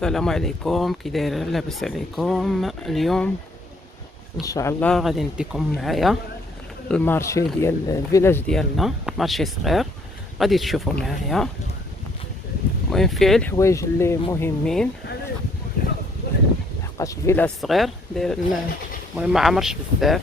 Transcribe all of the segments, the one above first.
السلام عليكم، كي دايرين؟ لاباس عليكم؟ اليوم ان شاء الله غادي نديكم معايا المارشي ديال الفيلاج ديالنا، مارشي صغير غادي تشوفوا معايا. المهم فيه الحوايج اللي مهمين، لحقاش الفيلاج صغير داير المهم ما عمرش بزاف.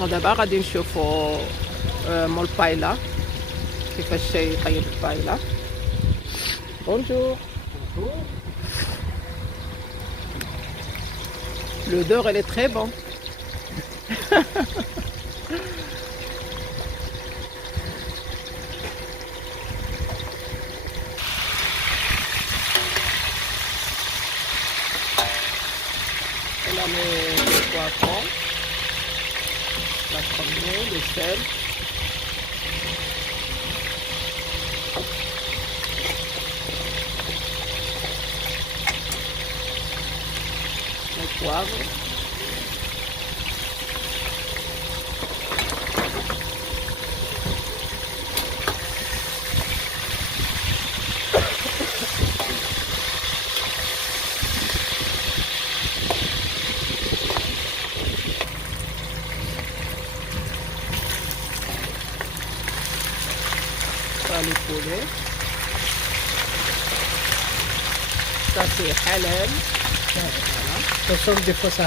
ودابا غادي نشوفوا مول بايلا كيفاش يطيب البايلا. بونجور. L'odeur, elle est très bonne. On a les poivrons, la première, le sel. Le poivre. Le poulet. Ça c'est halal. Voilà. Attention que des fois ça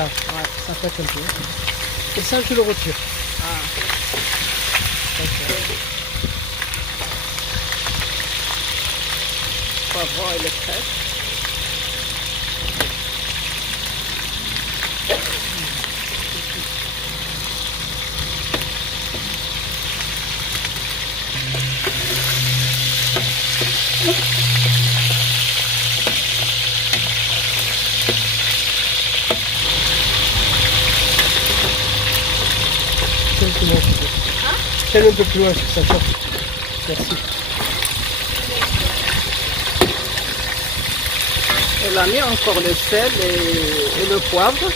pète un peu. Et ça je le retire. Ah. Poivron et le prêt. Tiens un peu plus loin sur ça. Merci. Elle a mis encore le sel et le poivre.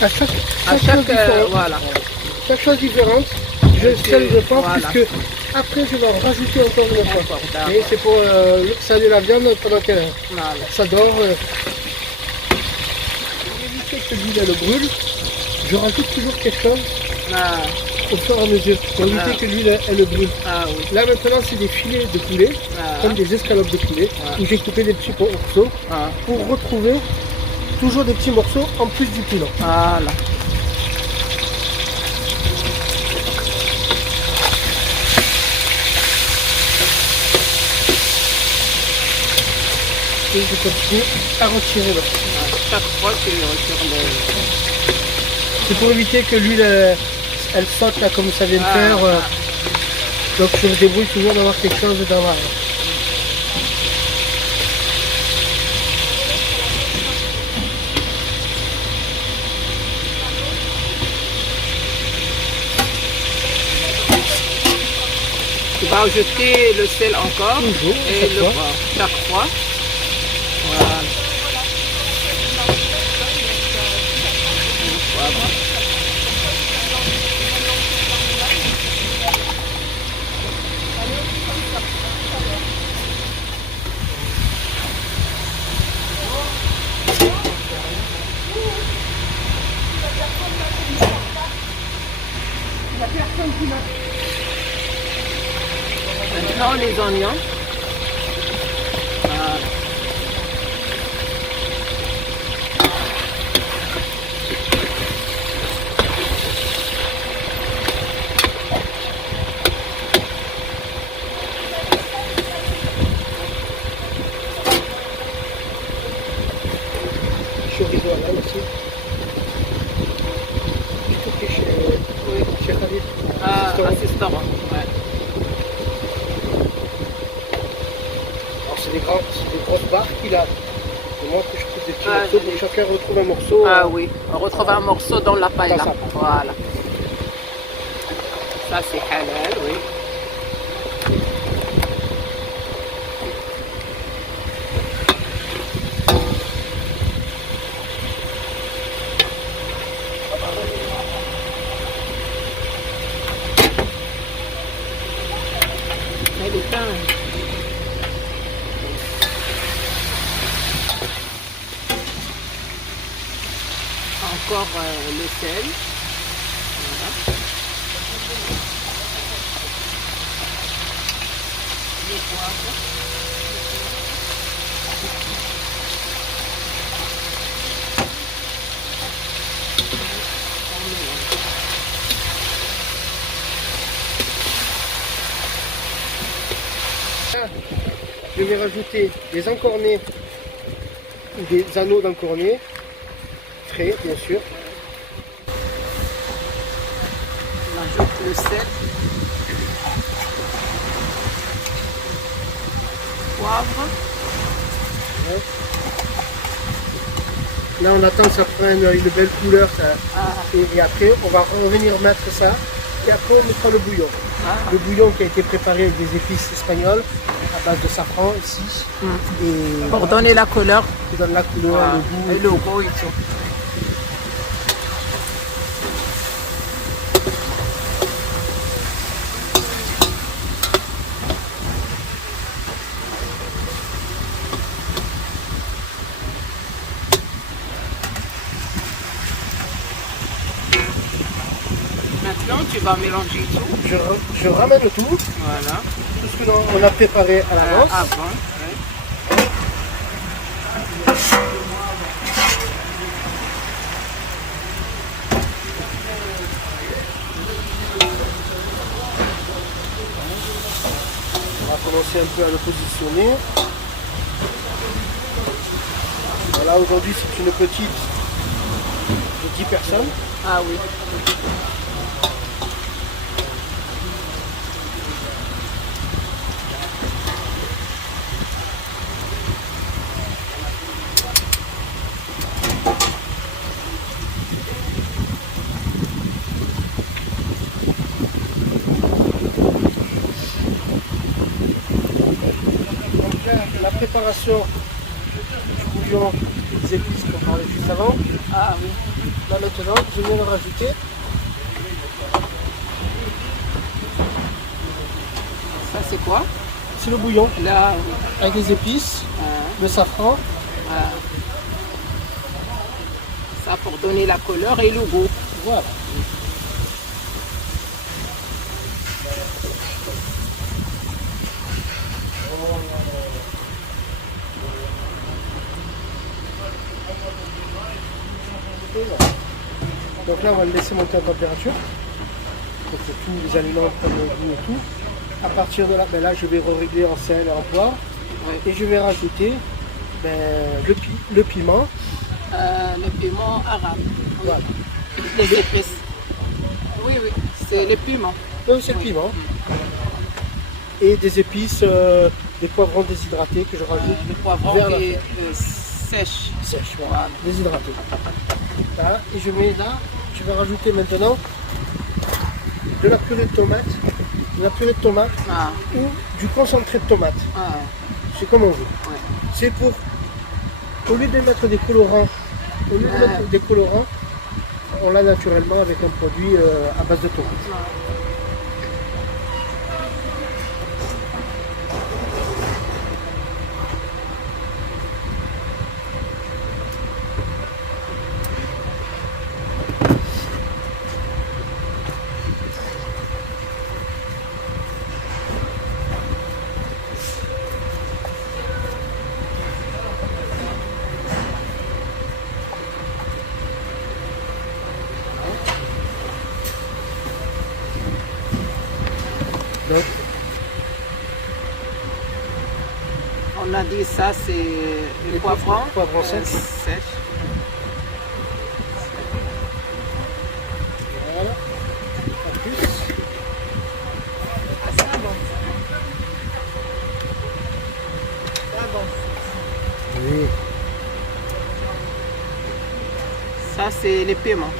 À chaque voilà. Chaque chose différente. Je sel de poivre voilà. puisque après je vais en rajouter encore une fois. D'accord. Et c'est pour saler la viande pendant que Voilà. ça dort. Pour éviter que l'huile elle brûle, je rajoute toujours quelque chose Ah, au fur et à mesure pour éviter que l'huile elle brûle. ah oui. Là maintenant c'est des filets de poulet, Ah, comme des escalopes de poulet, où j'ai coupé des petits morceaux ah, pour retrouver toujours des petits morceaux en plus du pilon. voilà. Et je continue à retirer l'eau. Chaque fois tu retires le... C'est pour éviter que l'huile elle saute là comme ça vient de faire. Donc je me débrouille toujours d'avoir quelque chose dans la... Tu vas ajouter le sel encore Toujours, et chaque le fois. poivre chaque fois. Voilà. Le poivre. Maintenant les oignons. Voilà. Chorizo là aussi. Il faut que chez Khalid. Ah, assistant. Ouais. Alors c'est des grosses barres qu'il a. Et moi que je trouve des petits Ah, morceaux pour que chacun retrouve un morceau. Ah oui, on retrouve un morceau dans la paella. Dans ça. Voilà. Ça c'est halal, oui. Elle est dingue. Encore le sel. Voilà. Le poivre. On mélange. Là, je vais rajouter des encornets, des anneaux d'encornets, frais bien sûr. On ajoute le sel, poivre. Ouais. Là on attend que ça prenne une belle couleur ça. Et après on va revenir mettre ça et après on mettra le bouillon. Le bouillon qui a été préparé avec des épices espagnoles à base de safran ici. Et Pour donner la couleur. qui donne la couleur, le goût. Et le goût et tout. Maintenant, tu vas mélanger tout. Je ramène tout, Voilà. tout ce que on a préparé à l'avance. Avant. Ouais. On va commencer un peu à le positionner. Voilà, aujourd'hui c'est une petite de 10 personnes. Ah oui. Donc là, la préparation du bouillon, des épices qu'on parlait juste avant. Ah oui. Là maintenant, je viens de rajouter. Ça c'est quoi? C'est le bouillon Là, avec les épices, le safran. ça pour donner la couleur et le goût. Voilà. Donc là, on va le laisser monter en température pour que tous les aliments prennent le goût et tout. À partir de là, ben là, je vais régler en sel et en poivre. Ouais. Et je vais rajouter ben, le piment. Le piment arabe. Voilà. Les épices. Oui, oui, c'est les piments. C'est le piment. Et des épices, des poivrons déshydratés que je rajoute. Le poivron vers la qui est fin. sèche. Sèche, voilà, déshydraté. Voilà. Et je mets là, je vais rajouter maintenant de la purée de tomate, Ah, ou du concentré de tomate. ah, C'est comme on veut. ouais. C'est pour, au lieu de mettre des colorants, on l'a naturellement avec un produit à base de tomate. Donc, On a dit ça, c'est le poivron. poivrons secs. Sèche. voilà. En plus, Ah, ça avance. Ça avance. oui. Ça, c'est les piments.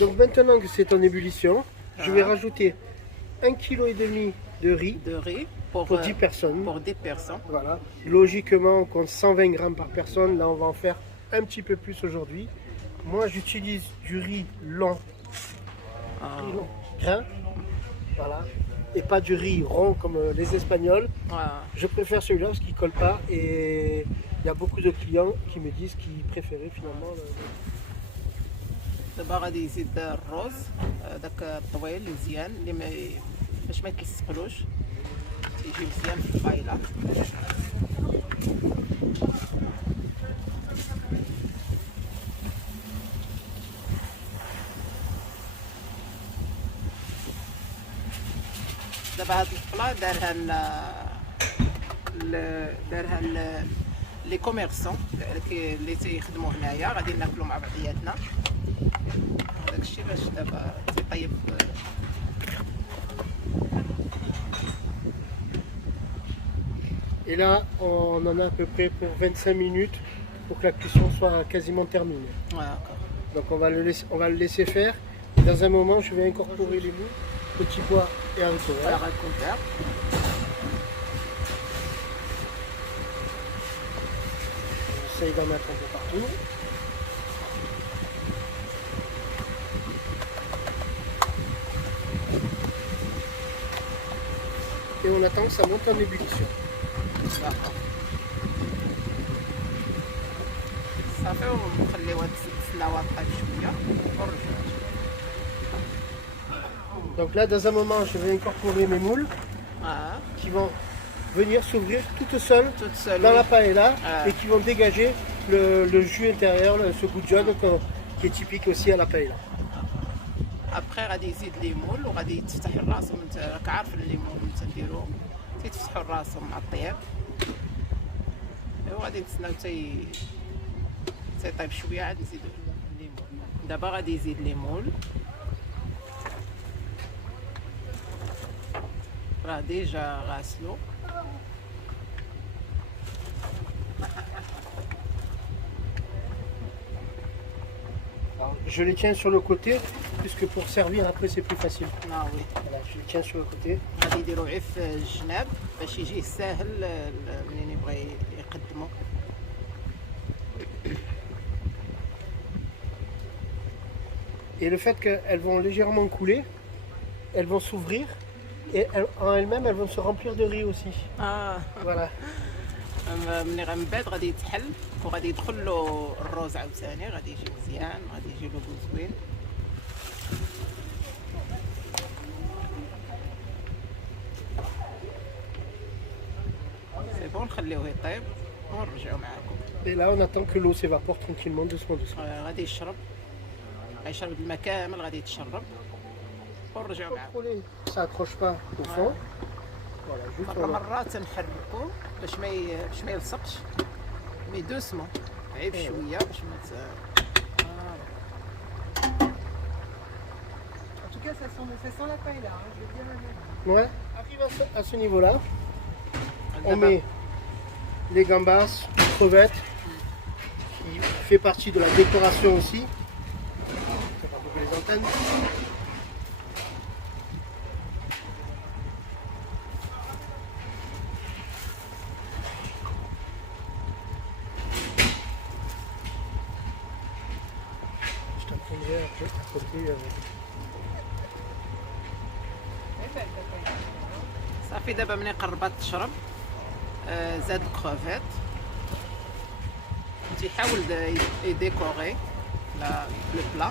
Donc maintenant que c'est en ébullition, je vais rajouter 1,5 kg de riz De riz pour 10 personnes. Pour 10 personnes. Voilà. Logiquement, on compte 120 grammes par personne. Là, on va en faire un petit peu plus aujourd'hui. Moi, j'utilise du riz long, Ah, grain. Voilà. et pas du riz rond comme les Espagnols. Ah. Je préfère celui-là parce qu'il ne colle pas et il y a beaucoup de clients qui me disent qu'ils préféraient finalement دابا غادي يزيد الروز داك الطويل مزيان اللي باش ما يتلصقلوش يجي مزيان في الفايله. دابا هاد البلا دارها لي كوميرسون اللي تيخدموا هنايا غادي ناكلوا مع بعضياتنا. داكشي باش دابا تيطيب. Et là, on en a à peu près pour 25 minutes pour que la cuisson soit quasiment terminée. D'accord. Donc on va le laisser faire. Et dans un moment, je vais incorporer les moules, petits pois et haricots verts. J'essaye d'en mettre un peu partout. Et on attend que ça monte en ébullition. صافي ونخليوها تسناوها طيب شويه ونرجعوا. Donc là, dans un moment, je vais incorporer mes moules qui vont venir s'ouvrir toutes seules dans la paella et qui vont dégager le jus intérieur, ce goût de jaune qui est typique aussi à la paella. ابخي غادي يزيد ليمون وغادي تفتح راسهم. انت راك عارف الليمون تنديروه تيتفتحوا راسهم مع الطياب وغادي نتسناو تيطيب شويه عاد نزيدو الليمون. دابا غادي يزيد ليمون راه ديجا غاسلو. Alors, je les tiens sur le côté puisque pour servir après c'est plus facile. Ah oui. Voilà, je les tiens sur le côté. غادي يديروا غير في الجناب باش يجيه ساهل منين يبغي يقدمو. Et le fait qu'elles vont légèrement couler, elles vont s'ouvrir et en elles-mêmes elles vont se remplir de riz aussi. Voilà. ملي غنبات غادي يتحل وغادي يدخل له الروز عاوتاني غادي يجي مزيان غادي يجي له زوين. سي بون نخليوه يطيب ونرجعوا معاكم. Et là on attend que l'eau s'évapore tranquillement, doucement doucement. غادي يشرب الماء كامل غادي يتشرب ونرجعوا معاكم. Ça accroche pas au fond. Voilà, juste مرات نحركو باش ما يلصقش مي دوسمون عيب شويه باش ما En tout cas, ça sent la paella, hein, je vais bien la mettre. Ouais, arrive à ce niveau-là. On met les gambas, les crevettes, qui fait partie de la décoration aussi. Ça va couper les antennes. Je t'en prendrai à côté. صافي دابا ملي قربات تشرب زاد الكروفيت تيحاول يديكوري لو بلا.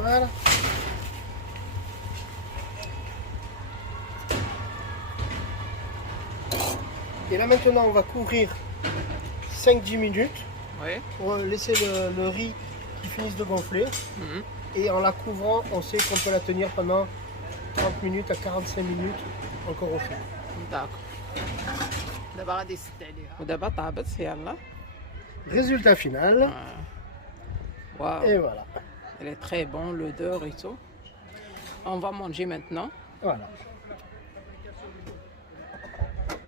Voilà. Et là maintenant on va couvrir 5-10 minutes Oui. pour laisser le riz qui finisse de gonfler. Et en la couvrant, on sait qu'on peut la tenir pendant 30 minutes à 45 minutes encore au fond. داكور. دابا غادي يسد عليها ودابا طابت يلا. Résultat final. Waouh. Et voilà. Elle est très bonne, l'odeur et tout. On va manger maintenant. Voilà.